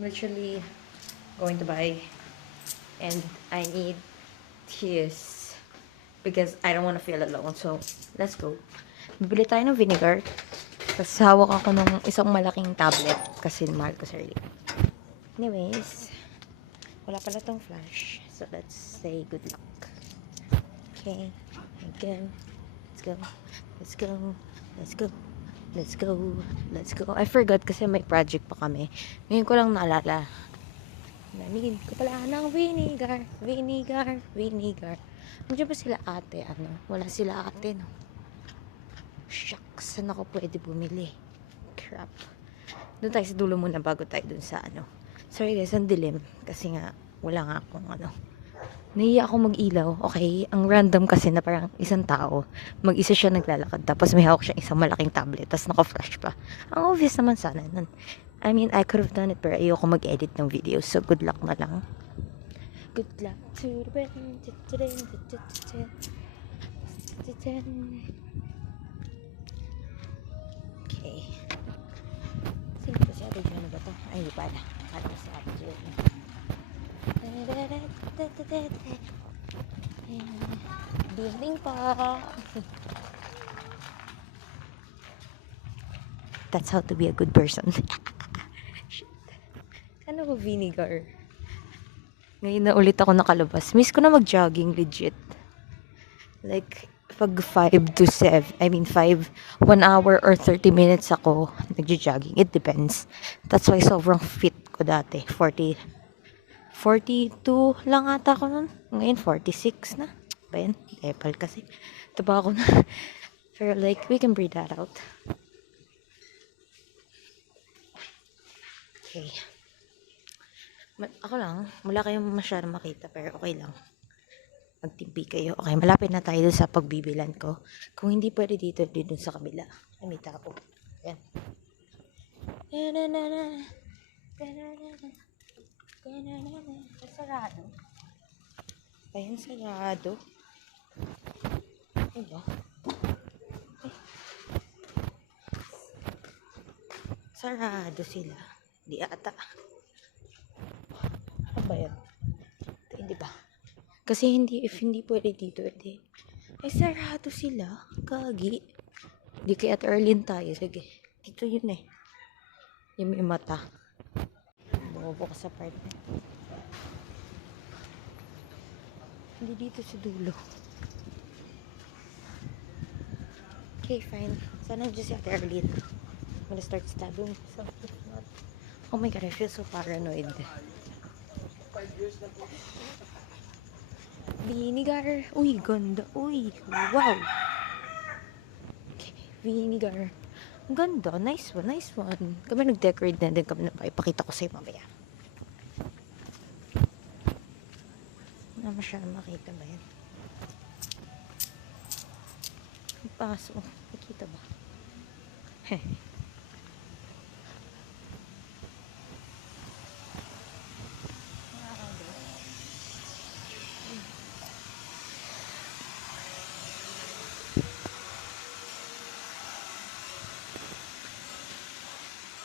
I'm literally going to buy and I need tears because I don't want to feel alone. So, let's go. Bibili tayo ng vinegar. Tapos hawak ako ng isang malaking tablet kasi mahal ko sarili. Anyways, wala pala tong flash. So, let's say good luck. Okay. Again. Let's go. Let's go. Let's go. Let's go. Let's go. I forgot kasi may project pa kami. Ngayon ko lang naalala. Namigin ko pala ng vinegar. Vinegar. Vinegar. Nandiyan ba sila ate? Ano? Wala sila ate, no? Shucks. Saan ako pwede bumili? Crap. Doon tayo sa dulo muna bago tayo dun sa ano. Sorry guys, ang dilim. Kasi nga, wala nga akong ano. Nahiya ako mag-ilaw. Okay? Ang random kasi na parang isang tao. Mag-isa siya naglalakad. Tapos may hawak siya isang malaking tablet. Tapos naka-flash pa. Ang obvious naman sana nun. I mean, I could have done it pero ayoko mag-edit ng video. So, good luck na lang. Good luck to the. Okay. Sino ba si Ate Joanna ba to? Ay, pala. Ano si Ate Joanna? Evening pa. That's how to be a good person. Ano ba vinegar? Ngayon na ulit ako nakalabas. Miss ko na mag-jogging, legit. Like, pag 5 to 7, I mean 5, 1 hour or 30 minutes ako nagja-jogging. It depends. That's why sobrang fit ko dati. 40, 42 lang ata ako nun. Ngayon, 46 na. Ba yan? Epal kasi. Taba ako na. Pero like, we can breathe that out. Okay. Ma- ako lang, wala kayong masyadong makita, pero okay lang. Magtimpi kayo. Okay, malapit na tayo sa pagbibilan ko. Kung hindi pwede dito, dito sa kabila. Ay, may tapo. Yan. Na-na-na-na. Na-na-na-na. Na-na-na-na. Sarado. Ayan, sarado. Ay, ba? Ay. Sarado sila. Di ata. Ano ba yan? Hindi ba? Kasi hindi, if hindi pwede dito, edi. Ay, sarado sila. Kagi. Di kaya at Erlin tayo. Sige. Dito yun eh. Yung may mata. Bobo sa part na. Hindi dito sa dulo. Okay, fine. Sana si Ate Erlin. I'm gonna start stabbing myself. Oh my god, I feel so paranoid. Vinegar. Uy, ganda. Uy, wow. Okay, vinegar. Ang ganda. Nice one, nice one. Kami nag-decorate na din kami na ba. Ipakita ko sa'yo mamaya. Wala masyadong makita ba yan? Ang paso. Nakita ba?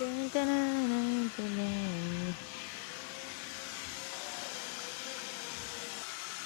Dun, dun, dun, dun, dun,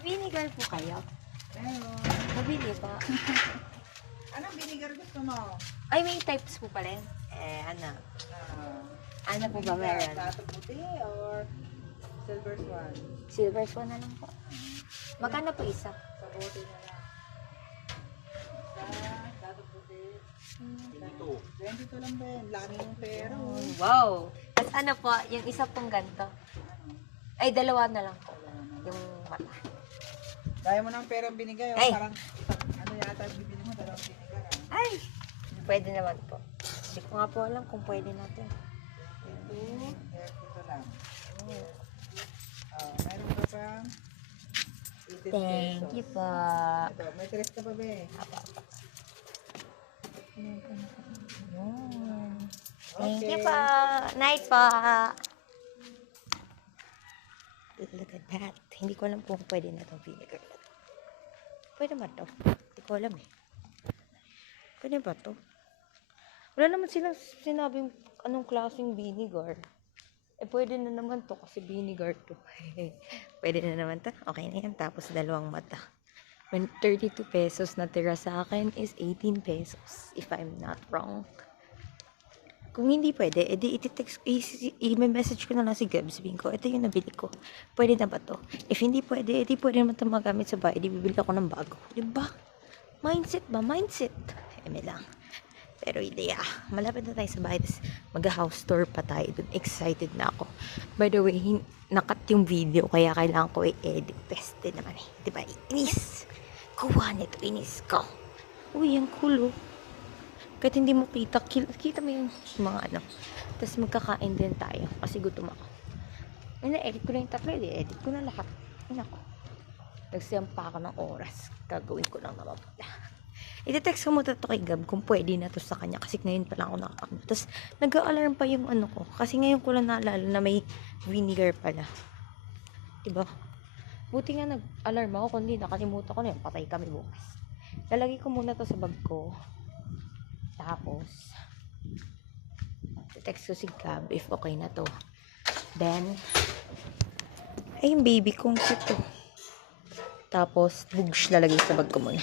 May vinegar po kayo? Meron. Mabili po. Anong vinegar gusto mo? Ay, may types po pala yun. Eh, ano? Ah, Ano po ba meron? Tato puti or silver swan? Silver swan na lang po. Magkano po isa? Sa bote na lang. Sa tato puti. Dito. 22 lang din. Lami yung pera. Wow! Tapos ano po, yung isa pong ganito. Ay, dalawa na lang po. Yung mata. Kaya mo na ng perang binigay. Oh. Ay. Parang, ano yata bibili mo, dalawang binigay. Ah. Ay, pwede naman po. Hindi ko nga po alam kung pwede natin. Ito, ito lang. Oh. Oh, meron ka pa? Thank you po. Ito, may tres ka pa ba eh? Apa, Thank you po. Night po. Look at that. Hindi ko alam kung pwede na itong vinegar Pwede ba to? Hindi ko alam eh. Pwede ba to? Wala naman silang sinabing anong klaseng vinegar. Eh, pwede na naman to kasi vinegar to. pwede na naman to. Okay na yan. Tapos dalawang mata. When 32 pesos na tira sa akin is 18 pesos. If I'm not wrong. Kung hindi pwede, edi iti-text, i-message ko na lang si Gab. Sabihin ko, ito yung nabili ko. Pwede na ba to? If hindi pwede, edi pwede naman ito magamit sa bahay. Edi bibili ako ng bago. Diba? Mindset ba? Mindset. Eme lang. Pero hindi ah. Malapit na tayo sa bahay. Tapos mag-house tour pa tayo dun. Excited na ako. By the way, nakat yung video. Kaya kailangan ko i-edit. Peste naman eh. Diba? Inis. Kuha nito. Inis ko. Uy, ang cool oh. Kahit hindi mo kita, ki- kita mo yung mga ano. Tapos magkakain din tayo. Kasi gutom ako. Ay, na-edit ko lang yung tatlo. I-edit ko na lahat. Ay, nako. Nagsiyam pa ako ng oras. Gagawin ko lang naman pala. Iti-text ko muna to kay Gab kung pwede na to sa kanya. Kasi ngayon pa lang ako nakakano. Tapos nag-alarm pa yung ano ko. Kasi ngayon ko lang naalala na may vinegar pala. Diba? Buti nga nag-alarm ako. Kundi nakalimutan ko na yun. Patay kami bukas. Lalagay ko muna to sa bag ko. Tapos, text ko si Gab if okay na to. Then, ay yung baby kong cute to. Tapos, bugs lalagay sa bag ko muna.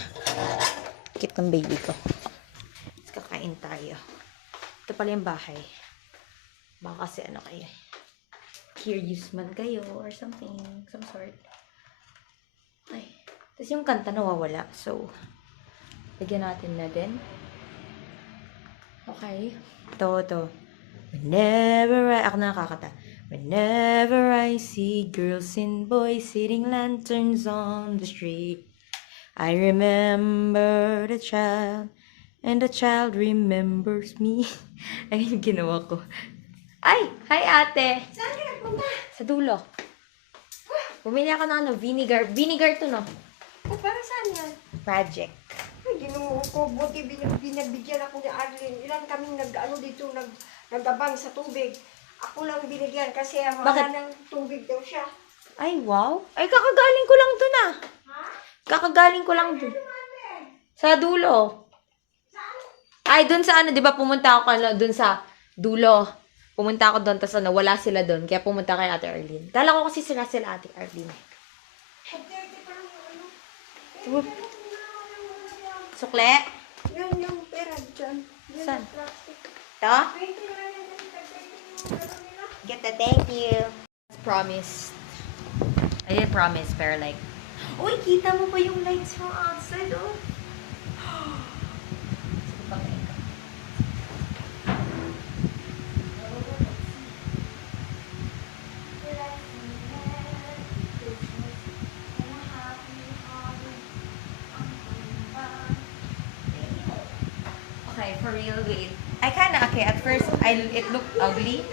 Cute ng baby ko. Tapos kakain tayo. Ito pala yung bahay. Baka kasi ano kayo. Curious man kayo or something. Some sort. Ay. Tapos yung kanta nawawala. So, lagyan natin na din. Okay. Ito, ito. Whenever I... Ako na nakakata. Whenever I see girls and boys sitting lanterns on the street, I remember the child, and the child remembers me. Ay, yung ginawa ko. Ay! Hi, ate! Saan ka nagpunta? Sa dulo. Bumili ako ng ano, vinegar. Vinegar to, no? O, para saan yan? Magic. Ginoo ko. Buti bin- binagbigyan ako ni Arlene. Ilan kaming nag, ano dito, nag, nagabang sa tubig. Ako lang binigyan kasi ang Bakit? ng tubig daw siya. Ay, wow. Ay, kakagaling ko lang dun, ah. Kakagaling ko lang dun. Sa dulo. Ay, dun sa ano, di ba pumunta ako ano, dun sa dulo. Pumunta ako doon, tapos ano, wala sila doon. Kaya pumunta kay Ate Arlene. Kala ko kasi sila sila Ate Arlene. Whoop. Sukle? Yan yung pera dyan. Yan Saan? yung plastic. To? 20 na yan. Get the thank you. Promise. I didn't promise, pero like... Uy, kita mo ba yung lights from outside, oh? For real, wait. I kinda, okay, at first, I, it looked ugly.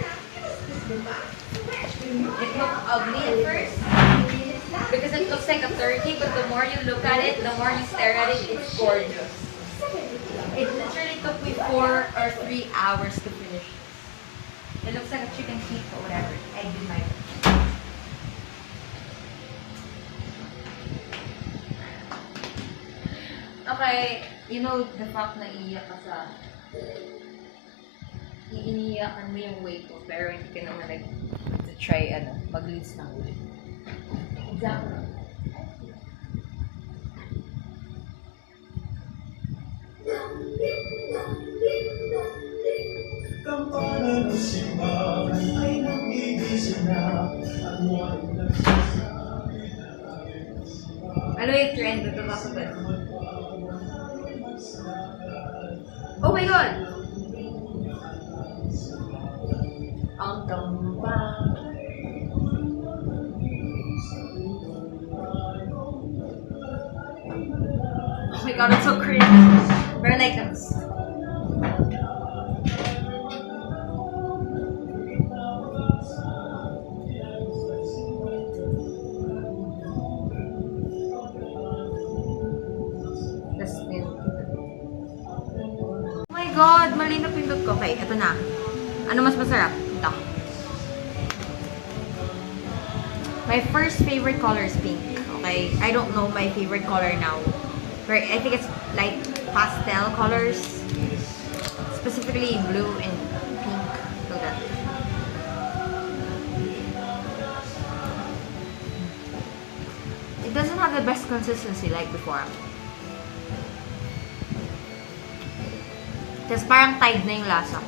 It looked ugly at first. Because it looks like a turkey, but the more you look at it, the more you stare at it, it's gorgeous. It literally took me four or three hours to finish this. It looks like a chicken feet or whatever. I did my Okay, you know the fact na iiyak ka sa iiniyakan mo yung weight mo pero hindi ka naman nag to try ano, mag-lose ng weight. Exactly. Kampanan ng simbahan ay nagigising na at mukhang Ano yung trend my God! Ang. Oh my God, it's so cringe. Pero like, God! Mali na pindot ko. Okay, ito na. Ano mas masarap? Ito. My first favorite color is pink. Okay? I don't know my favorite color now. But I think it's like pastel colors. Specifically blue and pink. Look at that. It doesn't have the best consistency like before. Tapos parang tied na yung lasa.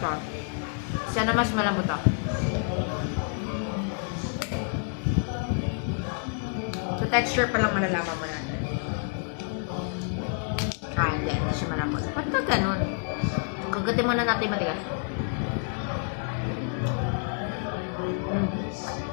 Ito. Sana mas malambot ah. Sa texture pa lang malalaman mo na. Ah, hindi. Hindi siya malambot. Ba't ka ganun? Kagatin mo na natin matigas. Mm.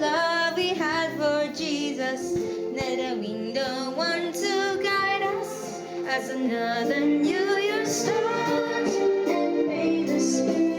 Love we had for Jesus, let we the one to guide as another New Year starts and made us.